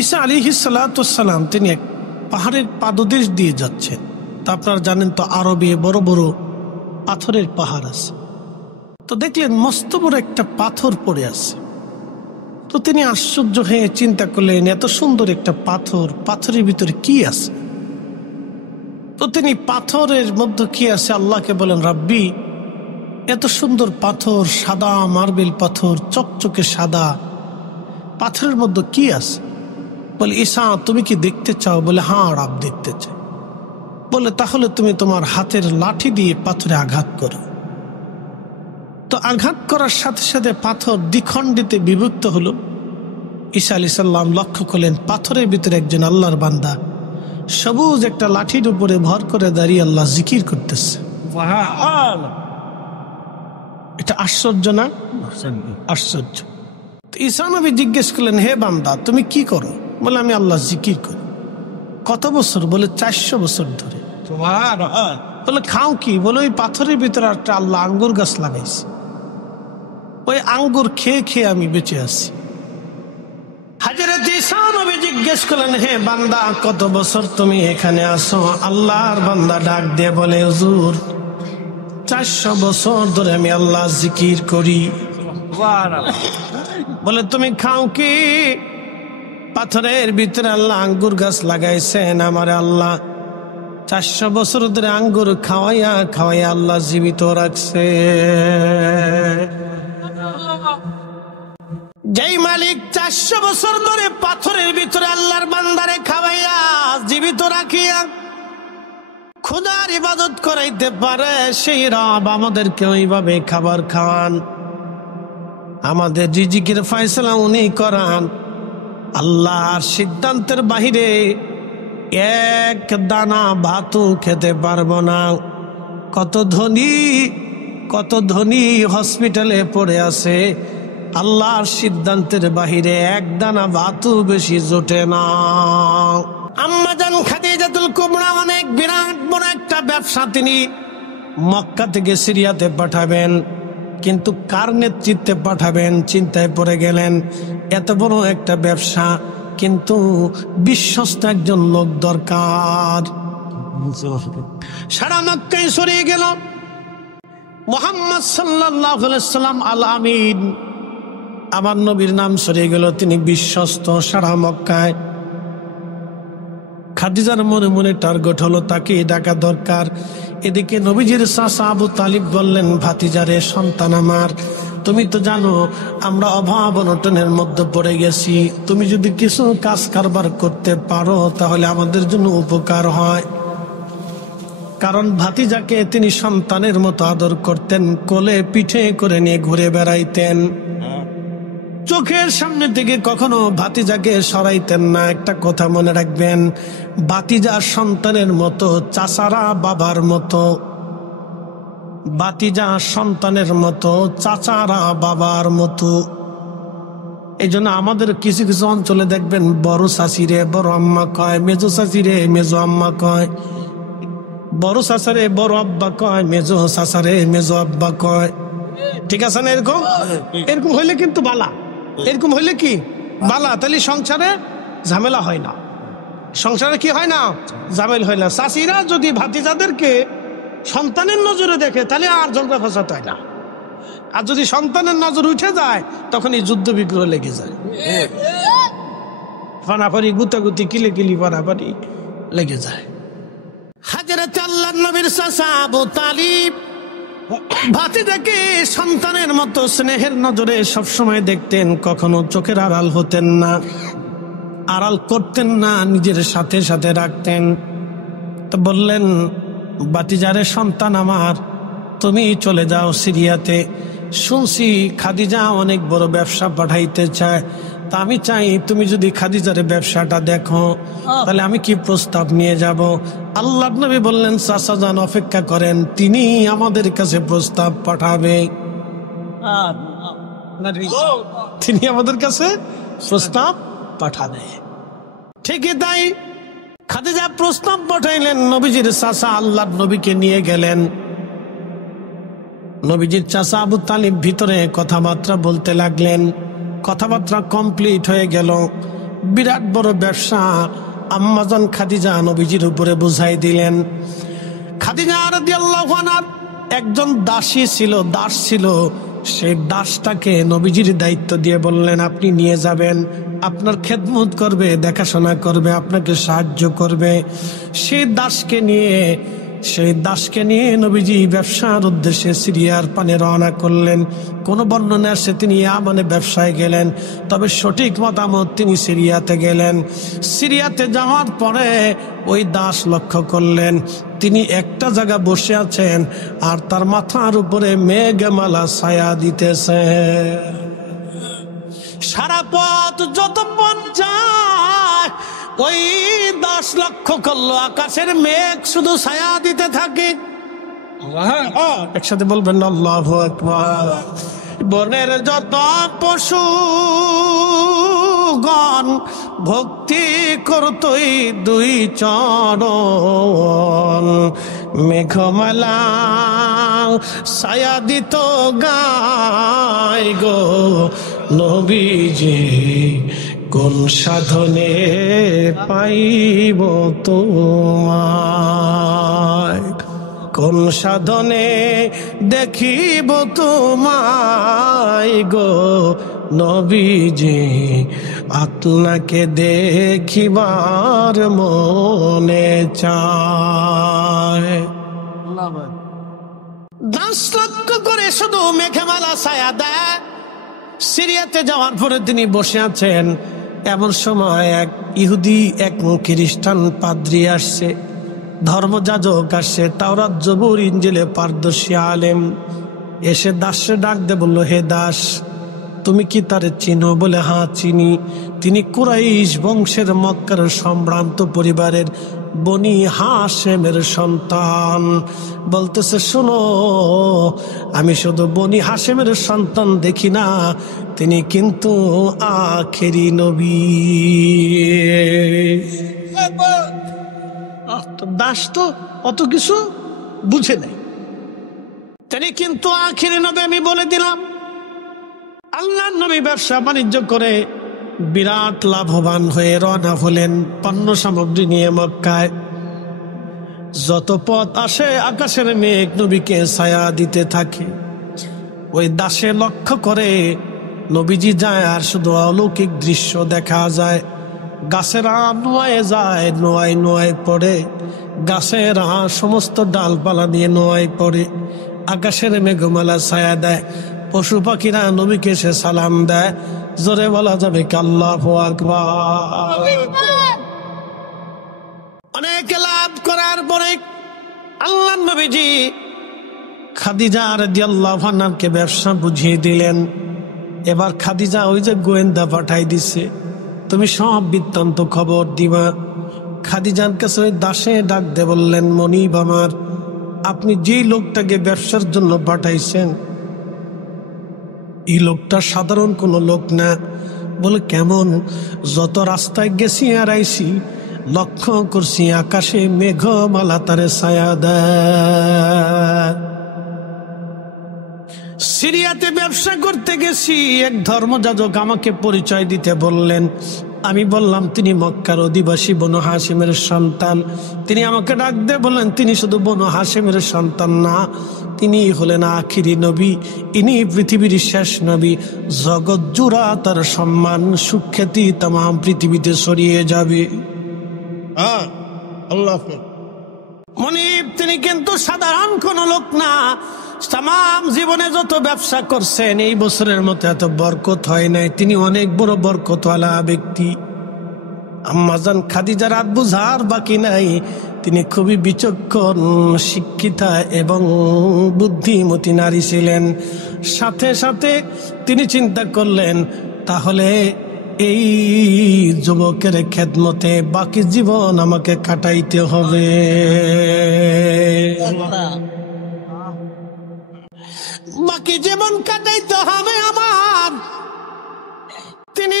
ঈসা আলাইহিস সালাতু ওয়াস সালাম তিনি এক পাহাড়ের পাদদেশ দিয়ে যাচ্ছেন। তা আপনারা জানেন তো আরবে বড় বড় পাথরের পাহাড় আছে। তো দেখলেন মস্ত বড় একটা পাথর পড়ে আছে। তো তিনি আশ্চর্য হয়ে চিন্তা করলেন, এত সুন্দর একটা পাথর, পাথরের ভিতরে কি আছে? তো তিনি পাথরের মধ্যে কি আছে আল্লাহকে বলেন, রাব্বি এত সুন্দর পাথর, সাদা মার্বেল পাথর, চকচকে সাদা, পাথরের মধ্যে কি আছে? বলে, ঈসা তুমি কি দেখতে চাও? বলে, হ্যাঁ রাব দেখতে চাই। বলে, তাহলে তুমি তোমার হাতের লাঠি দিয়ে পাথরে আঘাত করো। তো আঘাত করার সাথে সাথে পাথর দ্বিখণ্ডিতে বিভক্ত হলো। ঈসা আলাইহিস সালাম লক্ষ্য করলেন পাথরের ভিতরে একজন আল্লাহর বান্দা সবুজ একটা লাঠির উপরে ভর করে দাঁড়িয়ে আল্লাহ জিকির করতেছে। এটা আশ্চর্য না? আশ্চর্য। ঈসা নবী জিজ্ঞেস করলেন, হে বান্দা তুমি কি করো? বলে, আমি আল্লাহ জিকির করি। কত বছর? বলে, 400 বছর ধরে। বলে, খাও কি? বলে, ওই পাথরের ভিতরে একটা আল্লাহ আঙ্গুর গাছ লাগাইছে, ওই আঙ্গুর খেয়ে খেয়ে আমি বেঁচে আছি। হযরত ঈসা নবী জিজ্ঞেস করলেন, হে বান্দা কত বছর তুমি এখানে আসো? আল্লাহর বান্দা ডাক দিয়ে বলে, হুজুর 400 বছর ধরে আমি আল্লাহ জিকির করি। বলে, তুমি খাও কি? পাথরের ভিতরে আল্লাহ আঙ্গুর গাছ লাগাইছেন, আমার আল্লাহ 400 বছর ধরে আঙ্গুর খাওয়াইয়া খাওয়াইয়া আল্লাহ জীবিত রাখছে। যেই মালিক 400 বছর ধরে পাথরের ভিতরে আল্লাহর বান্দারে খাওয়াইয়া জীবিত রাখিয়া খোদার ইবাদত করাইতে পারে, সেই রব আমাদেরকে ওইভাবে খাবার খাওয়ান, আমাদের রিজিকের ফয়সালা উনি করান। আল্লাহর সিদ্ধান্তের বাহিরে এক দানা ভাতও খেতে পারবো না। কত ধনী হসপিটালে পড়ে আছে, আল্লাহর সিদ্ধান্তের বাহিরে এক দানা ভাতও বেশি জোটে না। আম্মা জান খাদিজাতুল কুবরা অনেক বিরাট বড় একটা ব্যবসা তিনি মক্কা থেকে সিরিয়াতে পাঠাবেন, কিন্তু কার নেতৃত্বে পাঠাবেন চিন্তায় পড়ে গেলেন। এত বড় একটা ব্যবসা, কিন্তু বিশ্বস্ত একজন লোক দরকার। সারা মক্কায় ছড়িয়ে গেল মুহাম্মদ সাল্লাল্লাহু আলাইহি ওয়াসাল্লাম আল আমিন, আমার নবীর নাম ছড়িয়ে গেল, তিনি বিশ্বস্ত সারা মক্কায়। খাদিজার মনে মনে টার্গেট হলো তাকে ডাকা দরকার। এদিকে নবীজির চাচা আবু তালিব বললেন, ভাতিজারে সন্তান আমার, তুমি তো জানো আমরা অভাব অনটনের মধ্যে পড়ে গেছি, তুমি যদি কিছু কাজ কারবার করতে পারো তাহলে আমাদের জন্য উপকার হয়। কারণ ভাতিজাকে তিনি সন্তানের মতো আদর করতেন, কোলে পিঠে করে নিয়ে ঘুরে বেড়াইতেন, চোখের সামনে থেকে কখনো ভাতিজাকে সরাইতেন না। একটা কথা মনে রাখবেন, ভাতিজা সন্তানের মতো, চাচারা বাবার মতো। ভাতিজা সন্তানের মতো, চাচারা বাবার মতো। এই জন্য আমাদের কিছু কিছু অঞ্চলে দেখবেন বড় চাচিরে বড় আম্মা কয়, মেজো চাচিরে মেজো আম্মা কয়, বড় চাচারে বড় আব্বা কয়, মেজো চাচারে মেজো আব্বা কয়। ঠিক আছে না? এরকম হইলে কিন্তু বালা, এরকম হইলে কি বালা, তাহলে সংসারে ঝামেলা হয় না। সংসারে কি হয় না? ঝামেলা হয় না। চাচিরা যদি ভাতিজাদেরকে সন্তানের নজরে দেখে তাহলে আর ঝগড়া ফসাদ হয় না। আর যদি সন্তানের নজর উঠে যায় তখন এই যুদ্ধ বিগ্রহ লেগে যায়, ফানাফানি গুতাগুতি কিলিকিলি ফানাফানি লেগে যায়। হযরত আল্লাহর নবীর চাচা আবু তালিব ভাতিজাকে সন্তানের মতো স্নেহের নজরে সবসময় দেখতেন, কখনো চোখের আড়াল হতেন না, আড়াল করতেন না, নিজের সাথে সাথে রাখতেন। তো বললেন, ভাতিজারে সন্তান আমার, তুমি চলে যাও সিরিয়াতে, শুনছি খাদিজা অনেক বড় ব্যবসা পাঠাইতে চায়, তা আমি চাই তুমি যদি খাদিজার ব্যবসাটা দেখো তাহলে আমি কি প্রস্তাব নিয়ে যাব। আল্লাহর নবী বললেন, চাচা যান অপেক্ষা করেন, তিনি আমাদের কাছে প্রস্তাব পাঠাবে, তিনি আমাদের কাছে প্রস্তাব পাঠাবে। ঠিকই তাই, খাদিজা প্রস্তাব পাঠাইলেন, নবীজির চাচা আল্লাহর নবীকে নিয়ে গেলেন। নবীজির চাচা আবু তালিব ভিতরে কথাবার্তা বলতে লাগলেন। কথাবার্তা কমপ্লিট হয়ে গেল। বিরাট বড় ব্যবসা আম্মাজান খাদিজা নবীজির উপরে বুঝাই দিলেন। খাদিজা রাদিয়াল্লাহু আনহার একজন দাসী ছিল, দাস ছিল। সেই দাসটাকে নবীজির দায়িত্ব দিয়ে বললেন, আপনি নিয়ে যাবেন, আপনার খেদমত করবে, দেখাশোনা করবে, আপনাকে সাহায্য করবে। সেই দাসকে নিয়ে নবীজি ব্যবসার উদ্দেশ্যে সিরিয়ার পানে রওনা করলেন। কোন বর্ণনা আসে তিনি ইয়ামানে ব্যবসায় গেলেন, তবে সঠিক মতামত তিনি সিরিয়াতে গেলেন। সিরিয়াতে যাওয়ার পরে ওই দাস লক্ষ্য করলেন তিনি একটা জায়গা বসে আছেন আর তার মাথার উপরে মেঘমালা ছায়া দিতেছে। সারা পথ যত পথ যায় ওই দাস লক্ষ্য করলো আকাশের মেঘ শুধু ছায়া দিতে থাকে। একসাথে বলবেন আল্লাহু আকবার। বনের যত পশুগণ ভক্তি করতই দুই চরণ, মেঘমালা ছায়া দিত গায় গো নবীজি, কোন সাধনে পাইব তোমায়, কোন সাধনে দেখিব তোমায় গো নবীজি, আপনাকে দেখিবার মনে চায়। দাস লক্ষ্য করে শুধু মেঘমালা ছায়া দেয়। সিরিয়াতে যাওয়ার পরে তিনি বসে আছেন, এমন সময় এক ইহুদি এক খ্রিস্টান পাদ্রী আসছে, ধর্মযাজক আসছে, তাওরাত জবুর ইনজিলে পারদর্শী আলেম। এসে দাসে ডাক দে বলল, হে দাস, তুমি কি তারে চিনো? বলে হ্যাঁ চিনি, তিনি কুরাইশ বংশের মক্কার সম্ভ্রান্ত পরিবারের বনি হাশেমের সন্তান। বলতেছে, শোনো, আমি শুধু বনি হাশেমের সন্তান দেখি না, তিনি কিন্তু আখেরি নবী। দাস তো অত কিছু বুঝে নাই, তিনি কিন্তু আখেরি নবী আমি বলে দিলাম। আল্লাহর নবী ব্যবসা বাণিজ্য করে বিরাট লাভবান হয়ে রওনা হলেন পণ্য সামগ্রী নিয়ে মক্কায়। যত পথ আসে আকাশের মেঘ নবীকে ছায়া দিতে থাকে। ওই দাসে লক্ষ্য করে নবীজি যায় আর শুধু অলৌকিক দৃশ্য দেখা যায়। গাছেরা নোয়ায় যায়, নোয়ায় পড়ে, গাছেরা সমস্ত ডালপালা দিয়ে নোয়ায় পড়ে, আকাশের মেঘমালা ছায়া দেয়, পশু পাখিরা নবীকে সে সালাম দেয়। জোরে বলা যাবে কি আল্লাহু আকবার। অনেক লাভ করার পরে আল্লাহর নবীজি খাদিজা রাদিয়াল্লাহু আনহাকে ব্যবসা বুঝিয়ে দিলেন। এবার খাদিজা ওই যে গোয়েন্দা পাঠাই দিছে, তুমি সব বৃত্তান্ত খবর দিবা। খাদিজার কাছে ওই দাসে ডাক দে বললেন, মনিব আমার, আপনি যেই লোকটাকে ব্যবসার জন্য পাঠাইছেন এই লোকটা সাধারণ কোনো লোক না। বলে কেমন? যত রাস্তায় গেছি আর আইছি লক্ষ্য করছি আকাশে মেঘমালা তারে ছায়া দেয়। সিরিয়াতে ব্যবসা করতে গেছি, এক ধর্মযাজক আমাকে পরিচয় দিতে বললেন। আমি বললাম তিনি মক্কার অধিবাসী বনু হাশিমের সন্তান। তিনি আমাকে ডাক দিয়ে বললেন, তিনি শুধু বনু হাশিমের সন্তান না, তিনি হলেন আখিরি নবী, ইনি পৃথিবীর শেষ নবী। জগৎ জুড়া তার সম্মান সুখ্যাতি তাম পৃথিবীতে ছড়িয়ে যাবে। মনিব তিনি কিন্তু সাধারণ কোন লোক না। তাম জীবনে যত ব্যবসা করছেন এই বছরের মতো এত বরকত হয় নাই। তিনি অনেক বড় বরকতওয়ালা ব্যক্তি। আম্মাজান খাদিজার রাত বুঝার বাকি নাই, তিনি খুবই বিচক্ষণ, শিক্ষিতা এবং বুদ্ধিমতী নারী ছিলেন। সাথে সাথে তিনি চিন্তা করলেন, তাহলে এই যুবকের খেদমতে বাকি জীবন আমাকে কাটাইতে হবে। বাকি জীবন কাটাইতে হবে আমার। তিনি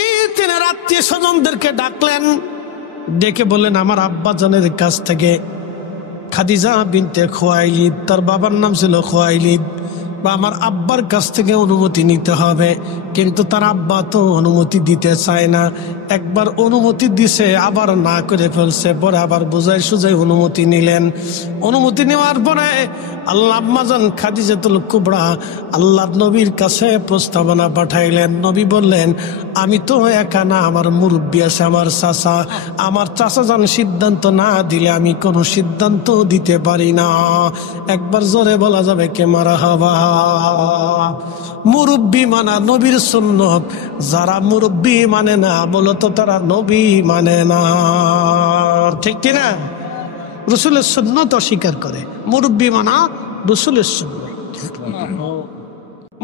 আত্মীয় স্বজনদেরকে ডাকলেন, ডেকে বললেন, আমার আব্বাজানের কাছ থেকে খাদিজা বিনতে খুয়াইলিদ, তার বাবার নাম ছিল খুয়াইলিদ, বা আমার আব্বার কাছ থেকে অনুমতি নিতে হবে। কিন্তু তার আব্বা তো অনুমতি দিতে চায় না। একবার অনুমতি দিছে, আবার না করে ফেলছে, পরে আবার বোঝাই সুজাই অনুমতি নিলেন। অনুমতি নেওয়ার পরে আল্লাহ আম্মাজান খাদিজাতুল কুবরা আল্লাহর নবীর কাছে প্রস্তাবনা পাঠাইলেন। নবী বললেন, আমি তো একা না, আমার মুরব্বী আছে, আমার চাচা। আমার চাচা যান সিদ্ধান্ত না দিলে আমি কোনো সিদ্ধান্ত দিতে পারি না। একবার জোরে বলা যাবে কে মারহাবা। মুরব্বী মানা নবীর সুন্নত। যারা মুরব্বী মানে না বলতো তারা নবী মানে না, ঠিক কিনা? রসুলের সুন্নত অস্বীকার করে। মুরব্বী মানা রসুলের সুন্নত,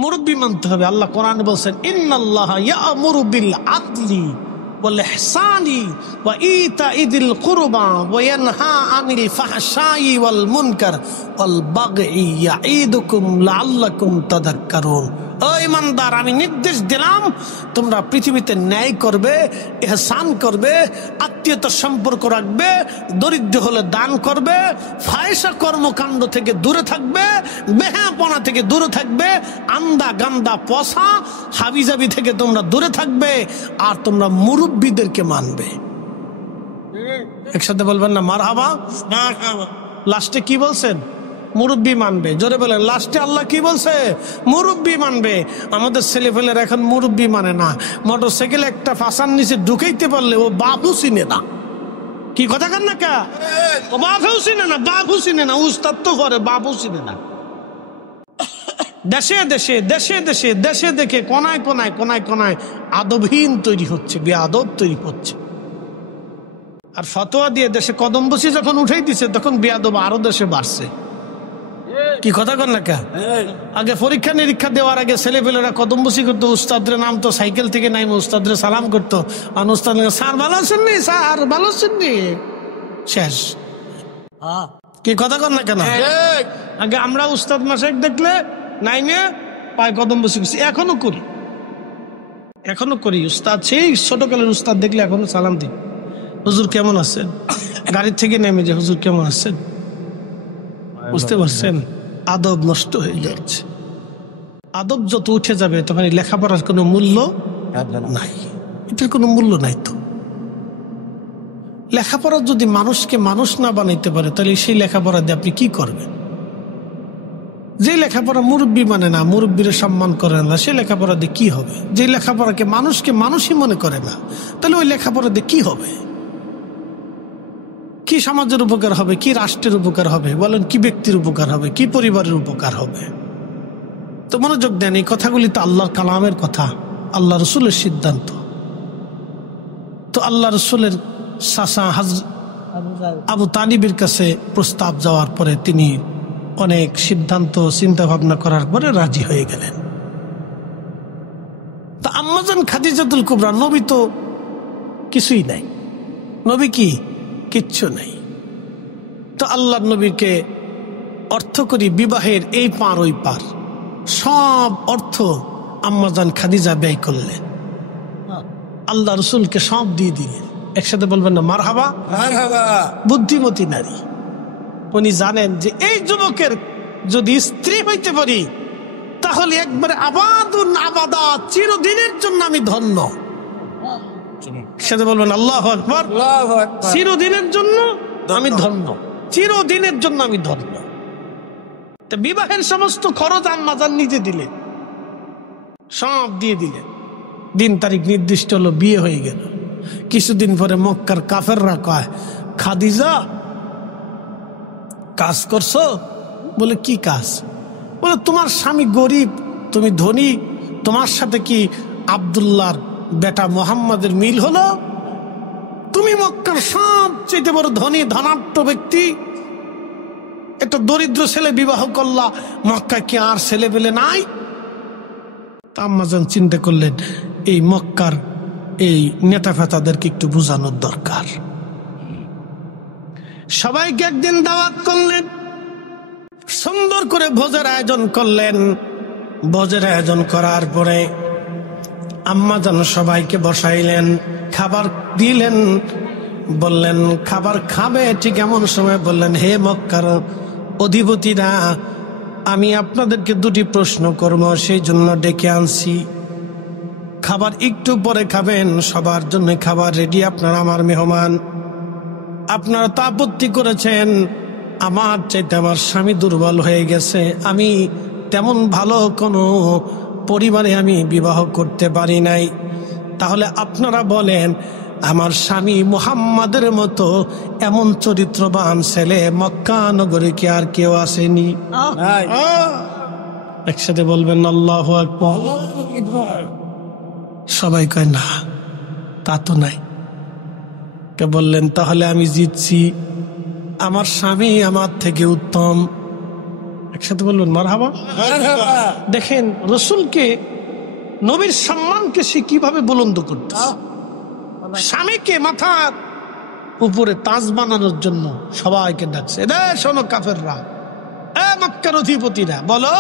মুরব্বী মানতে হবে। আল্লাহ কোরআন বলছেন, ইন্নাল্লাহা ইয়া'মুরু বিল আদলি ওয়াল ইহসানি ওয়া ইতা'i যিল কুরবা ওয়া ইয়ানহা আনিল ফাহশাই ওয়াল মুনকার ওয়াল বাগই ইয়াঈদুকুম লাআল্লাকুম তাযাক্কারুন। ও ইমানদার, আমি নির্দেশ দিলাম তোমরা পৃথিবীতে ন্যায় করবে, ইহসান করবে, আত্মীয়তার সম্পর্ক রাখবে, দরিদ্র হলে দান করবে, ফাহিশা কর্মকাণ্ড থেকে দূরে থাকবে, বেহাপনা থেকে দূরে থাকবে, আন্দা গান্দা পসা হাবিজাবি থেকে তোমরা দূরে থাকবে, আর তোমরা মুরব্বীদেরকে মানবে। একসাথে বলবেন না মারহাবা। লাস্টে কি বলছেন? মুরব্বী মানবে। জোরে বলেন, লাস্টে আল্লাহ কি বলছে? মুরব্বী মানবে। আমাদের ছেলেপেলের এখন মুরব্বী মানে না। মোটরসাইকেল একটা ফাঁসার নিচে ঢুকাইতে পারলে ও বাপু চিনে না। কি কথা কান না কা? ও বাপু চিনে না, বাপু চিনে না। উস্তাদ তো করে, বাপু চিনে না। দেশে দেশে দেশে দেশে দেশে দেখে কোনায় কোনায় কোনায় কোনায় আদবহীন তৈরি হচ্ছে, বেআদব তৈরি হচ্ছে। আর ফতোয়া দিয়ে দেশে কদম বসি যখন উঠেই দিছে, তখন বেআদব আরো দেশে বাড়ছে। কি কথা কর না কা? আগে পরীক্ষা নিরীক্ষা দেওয়ার আগে ছেলেপেলেরা কদম বসি করতো, উস্তাদরে নামতো, সাইকেল থেকে নাইমে উস্তাদরে সালাম করতো, আর উস্তাদ স্যার ভালো আছেন নি, স্যার ভালো আছেন নি, শেষ। কি কথা কর না কেন? আগে আমরা উস্তাদ মাসাইক দেখলে নাইমে পায় কদম বসি করছি, এখনো করি, এখনো করি। উস্তাদ সেই ছোটকালের উস্তাদ দেখলে এখনো সালাম দিই, হুজুর কেমন আছেন, গাড়ির থেকে নেমে যে হুজুর কেমন আছেন। বুঝতে পারছেন? আদব নষ্ট হয়ে যাচ্ছে। আদব যত উঠে যাবে তখন লেখাপড়ার কোনো মূল্য নাই, এটার কোনো মূল্য নাই। তো লেখাপড়া যদি মানুষকে মানুষ না বানাইতে পারে, তাহলে সেই লেখাপড়া দিয়ে আপনি কি করবেন? যে লেখাপড়া মুরব্বী মানে না, মুরব্বীর সম্মান করে না, সে লেখাপড়া দিয়ে কি হবে? যে লেখাপড়াকে মানুষকে মানুষই মনে করে না, তাহলে ওই লেখাপড়া দিয়ে কি হবে? কি সমাজের উপকার হবে, কি রাষ্ট্রের উপকার হবে বলেন, কি ব্যক্তির উপকার হবে, কি পরিবারের উপকার হবে? তো মনোযোগ দেন, এই কথাগুলি তো আল্লাহর কালামের কথা, আল্লাহ রসুলের সিদ্ধান্ত। তো আল্লাহ রসুলের চাচা হযরত আবু তালিবের কাছে প্রস্তাব যাওয়ার পরে তিনি অনেক সিদ্ধান্ত চিন্তা ভাবনা করার পরে রাজি হয়ে গেলেন। তা আম্মাজান খাদিজাতুল কুবরা, নবী তো কিছুই নাই, নবী কি কিচ্ছু নাই। তো আল্লাহ নবীকে অর্থ করি বিবাহের এই পার ওই পার সব অর্থ আম্মাজান খাদিজা ব্যয় করলেন, আল্লাহ রসুলকে সব দিয়ে দিলেন। একসাথে বলবেন না মারহাবা। বুদ্ধিমতী নারী, উনি জানেন যে এই যুবকের যদি স্ত্রী হইতে পারি তাহলে একবারে আবাদুন আবাদা, চিরদিনের জন্য আমি ধন্য। সাথে বলবেন আল্লাহু আকবার। চিরদিনের জন্য আমি ধন্য, চিরদিনের জন্য আমি ধন্য। তো বিবাহের সমস্ত খরচ আম্মাজান নিজে দিলেন, সব দিয়ে দিলেন। দিন তারিখ নির্দিষ্ট হলো, বিয়ে হয়ে গেল। কিছুদিন পরে মক্কার কাফেররা কয়, খাদিজা কাজ করছো? বলে কি কাজ? বলে তোমার স্বামী গরিব, তুমি ধনী, তোমার সাথে কি আব্দুল্লাহর বেটা মোহাম্মদের মিল হলো? তুমি মক্কার সবচেয়ে বড় ধনী ধনাঢ্য ব্যক্তি, একটা দরিদ্র ছেলে বিবাহ করলা, মক্কায় কি আর ছেলে পেলে নাই? আম্মাজান চিন্তা করলেন, এই মক্কার এই নেতা ফেতাদেরকে একটু বোঝানোর দরকার। সবাইকে একদিন দাওয়াত করলেন, সুন্দর করে ভোজের আয়োজন করলেন। ভোজের আয়োজন করার পরে আম্মাজান সবাইকে বসাইলেন, খাবার দিলেন, বললেন খাবার খাবে। ঠিক এমন সময় বললেন, হে মক্কার অধিপতিরা, আমি আপনাদেরকে দুটি প্রশ্ন করব, সেই জন্য ডেকে আনছি। খাবার একটু পরে খাবেন, সবার জন্য খাবার রেডি, আপনারা আমার মেহমান। আপনারা তো আপত্তি করেছেন আমার চাইতে আমার স্বামী দুর্বল হয়ে গেছে, আমি তেমন ভালো কোনো পরিবারে আমি বিবাহ করতে পারি নাই। তাহলে আপনারা বলেন আমার স্বামী মুহাম্মাদের মতো এমন চরিত্রবান ছেলে মক্কা নগরে কি আর কেউ আসেনি? একসাথে বলবেন আল্লাহু আকবার। সবাই কয় না, তা তো নাই। কে বললেন তাহলে আমি জিতছি, আমার স্বামী আমার থেকে উত্তম। একসাথে বলবেন মারহাবা। দেখেন রসুলকে, নবীর সম্মানকে সে কিভাবে বুলন্দ করতে, স্বামীকে মাথার উপরে তাজ বানানোর জন্য সবাইকে ডাকছে, শোনো কাফেররা, মক্কার অধিপতিরা, বলো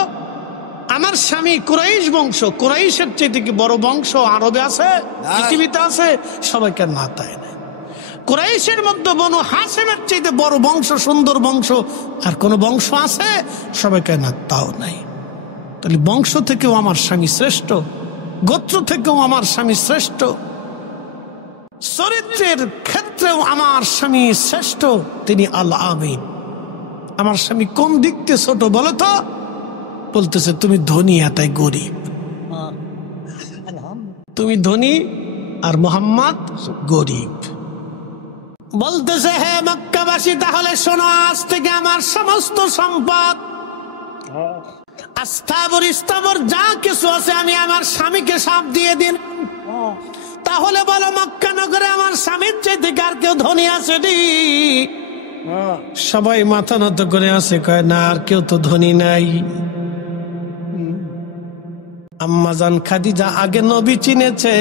আমার স্বামী কুরাইশ বংশ, কুরাইশের চেয়ে কি বড় বংশ আরবে আছে, পৃথিবীতে আছে? সবাইকে না, তাই না। কুরাইশের মধ্যে বনু হাসিমের চেয়ে বড় বংশ, সুন্দর বংশ আর কোন বংশ আছে? সবাইকে না, তাও নাই। তাহলে বংশ থেকেও আমার স্বামী শ্রেষ্ঠ, গোত্র থেকেও আমার স্বামী শ্রেষ্ঠ, চরিত্রের ক্ষেত্রেও আমার স্বামী শ্রেষ্ঠ। তিনি আল আমিন। আমার স্বামী কোন দিক থেকে ছোট বলো তো? বলতেছে তুমি ধনী তাই গরিব, তুমি ধনী আর মোহাম্মদ গরিব। বলতেছে হে মক্কাবাসী, তাহলে শোনো, আজ থেকে আমার সমস্ত সম্পদ, আস্থাবর ইস্তাবর যা কিছু আছে আমি আমার স্বামীকে সব দিয়ে দিন। তাহলে বলো মক্কা নগরে আমার স্বামীর চাইতে আর কেউ ধনী আছে? সবাই মাথা নত করে আছে, কয় না, আর কেউ তো ধনী নাই। আম্মাজান খাদিজা আগে নবী চিনেছে,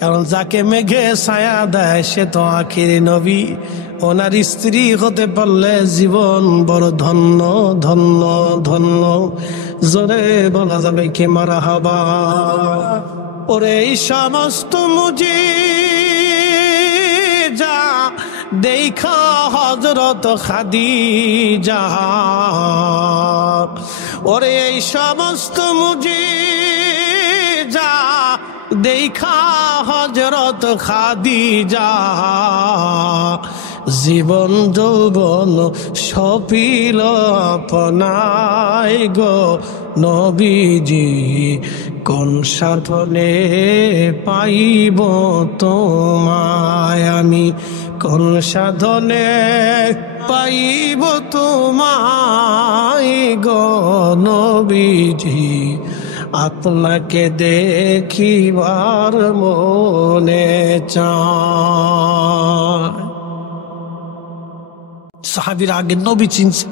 কারণ যাকে মেঘে ছায়া দেয় সে তো আখিরি নবী। ওনার স্ত্রী হতে পারলে জীবন বড় ধন্য ধন্য ধন্য। জোরে বলা যাবে কি মারহাবা। ওরে এই সমস্ত মুজিজা দেখা হযরত খাদিজা, ওরে এই সমস্ত মুজিজা দেখা হযরত খাদিজা, জীবন যৌবন সপিল আপনায় গো নবীজি, কোন সাধনে পাইব তোমায় আমি, কোন সাধনে পাইব তোমায় গো নবীজি, আপনাকে দেখিবার মনে চায়। সাহাবীরা আগে নবী চিনছে,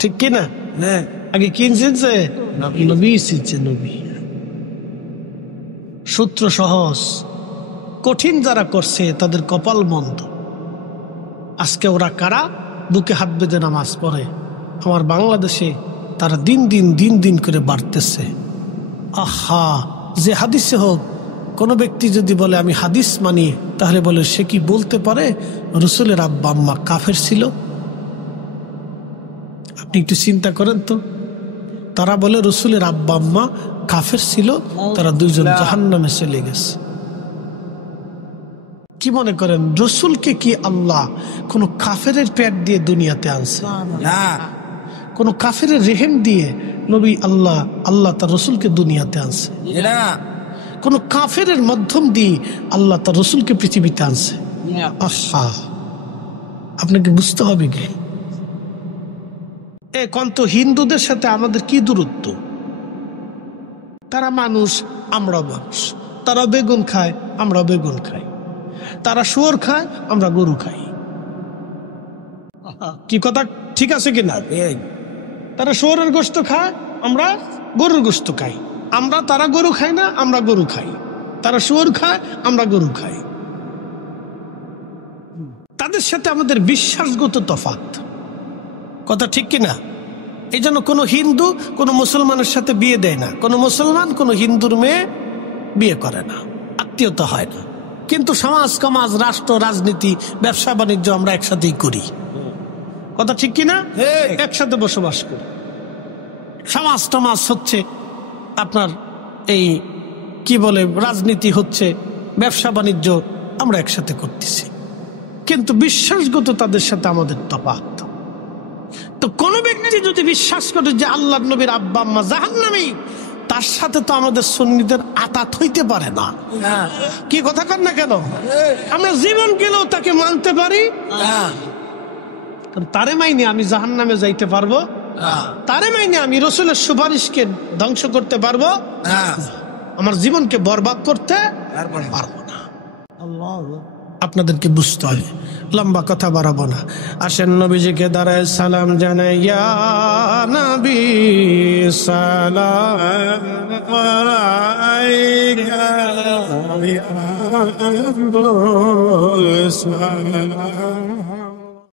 ঠিক কিনা? আগে কি চিনছে? নবী চিনছে। নবী সূত্র সহজ, কঠিন যারা করছে তাদের কপাল মন্দ। আজকে ওরা কারা বুকে হাত বেঁধে নামাজ পড়ে, আমার বাংলাদেশে তারা দিন দিন করে বাড়তেছে। আহা, যে হাদিসে হোক, কোন ব্যক্তি যদি বলে আমি হাদিস মানি, তাহলে বলে সে কি বলতে পারে রসুলের আব্বা আম্মা কাফের ছিল? আপনি একটু চিন্তা করেন তো। তারা বলে রসুলের আব্বা আম্মা কাফের ছিল, তারা দুইজন জাহান্নামে চলে গেছে। কি মনে করেন রসুলকে কি আল্লাহ কোন কাফেরের পেট দিয়ে দুনিয়াতে আনছে? কোন কাফের রেহেম দিয়ে নবী আল্লাহ তার রসুলকে দুনিয়াতে আনছে? কোন কাফের মাধ্যম দিয়ে আল্লাহ তার রসুলকে পৃথিবীতে আনছে? আহা, আপনাকে বুঝতে হবে কি কন্ত হিন্দুদের সাথে আমাদের কি দূরত্ব? তারা মানুষ, আমরা মানুষ। তারা বেগুন খায়, আমরা বেগুন খাই। তারা শুয়োর খায়, আমরা গরু খাই। কি কথা ঠিক আছে কিনা? তারা শুয়োরের গোশত খায়, আমরা গরুর গোশত খাই। তারা গরু খায় না, আমরা গরু খাই। তারা শুয়োর খায়, আমরা গরু খাই। তাদের সাথে আমাদের বিশ্বাসগত তফাৎ, কথা ঠিক কিনা? এই জন্য কোনো হিন্দু কোনো মুসলমানের সাথে বিয়ে দেয় না, কোনো মুসলমান কোনো হিন্দুর মেয়ে বিয়ে করে না, আত্মীয়তা হয় না। কিন্তু সমাজ সমাজ, রাষ্ট্র, রাজনীতি, ব্যবসা বাণিজ্য আমরা একসাথেই করি, কথা ঠিক কিনা? একসাথে বসবাস করি। সমাজ টমাজ হচ্ছে আপনার এই কি বলে রাজনীতি হচ্ছে, ব্যবসা বাণিজ্য আমরা একসাথে করতেছি, কিন্তু বিশ্বাসগত তাদের সাথে আমাদের তফাৎ। তো কোন ব্যক্তি যদি বিশ্বাস করে যে আল্লাহর নবীর আব্বা আম্মা জাহান্নামী, তার সাথে তো আমাদের সুন্নিদের আতাত হইতে পারে না। কি কথা কর না কেন? আমরা জীবন গেলেও তাকে মানতে পারি, তারে মাইনে আমি জাহান্নামে যাইতে পারবো? তারে মাইনে আমি রাসূলের সুপারিশকে ধ্বংস করতে পারবো? আমার জীবনকে বরবাদ করতে পারবো না। আপনাদেরকে বুঝতে হবে, লম্বা কথা বাড়াবো না। আসেন নবীজিকে দাঁড়ায় সালাম জানাই, ইয়া নবী সালাম আলাইকা ইয়া রাসূল সালাম